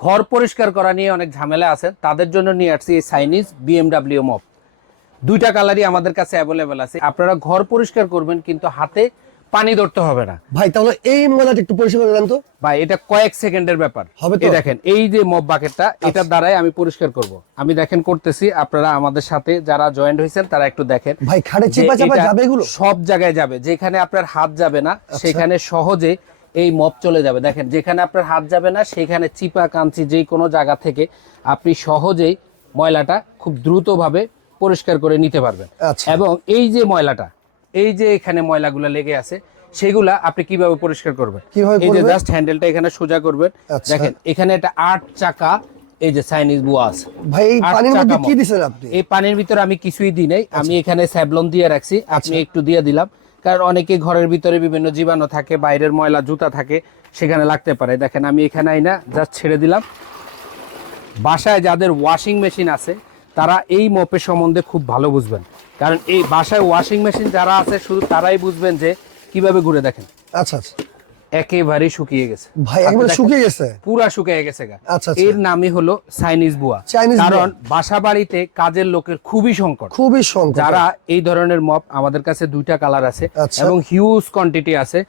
ঘর পরিষ্কার করা নিয়ে অনেক ঝামেলা আছে। তাদের জন্য নিয়ে আসছি এই চাইনিজ বিএমডাব্লিউ মপ দুইটা কালারই আমাদের কাছে অ্যাভেলেবেল আছে। আপনারা ঘর পরিষ্কার করবেন কিন্তু হাতে পানি ধরতে হবে না। ভাই তাহলে এই ময়লাটা একটু পরিষ্কার করে দেন তো। ভাই এটা কয়েক সেকেন্ডের ব্যাপার। হবে তো? দেখেন এই যে মপ বাকেটটা এটার দ্বারাই আমি পরিষ্কার করব। আমি দেখেন করতেছি আপনারা আমাদের সাথে যারা জয়েন্ট হয়েছেন তারা একটু দেখেন ভাই খাড়ে চেপা চাপা যাবে এগুলো? সব জায়গায় যাবে যেখানে আপনার হাত যাবে না সেখানে সহজে এই মপ চলে যাবে। দেখেন যেখানে আপনার হাত যাবে না সেখানে চিপা কাঞ্চি যে কোনো জায়গা থেকে আপনি সহজেই ময়লাটা খুব দ্রুতভাবে পরিষ্কার করে নিতে পারবেন। আচ্ছা। এবং এই যে ময়লাটা এই যে এখানে ময়লাগুলো লেগে আছে সেগুলা আপনি কীভাবে পরিষ্কার করবেন? এই যে জাস্ট হ্যান্ডেলটা এখানে সোজা করবেন। আচ্ছা। দেখেন এখানে একটা আট চাকা এই যে চাইনিজ বুয়া আছে। ভাই এই পানির মধ্যে কি দিছেন আপনি? এই পানির ভিতরে আমি কিছুই দিই নাই। আমি এখানে স্যাবলন দিয়ে রাখছি। আপনি একটু দিয়ে দিলাম। কারণ অনেকে ঘরের ভিতরে বিভিন্ন জীবাণু থাকে, বাইরের ময়লা, জুতা থাকে, সেখানে লাগতে পারে। দেখেন, আমি এখানে আই না জাস্ট ছেড়ে দিলাম। বাসায় যাদের ওয়াশিং মেশিন আছে, তারা এই মপের সম্বন্ধে খুব ভালো বুঝবেন। কারণ এই বাসায় ওয়াশিং মেশিন যারা আছে, শুধু তারাই বুঝবেন যে কীভাবে ঘুরে দেখেন। আচ্ছা আচ্ছা। একেবারেই শুকিয়ে গেছে। ভাই একেবারে একবারে শুকিয়ে গেছে? পুরা শুকিয়ে গেছে গা। আচ্ছা, আচ্ছা। এর নামই হলো চাইনিজ বুয়া। কারণ বাসা বাড়িতে কাজের লোকের খুবই সংকট। খুবই সংকট। যারা এই ধরনের মপ আমাদের কাছে দুইটা কালার আছে আচ্ছা। এবং হিউজ কোয়ান্টিটি আছে।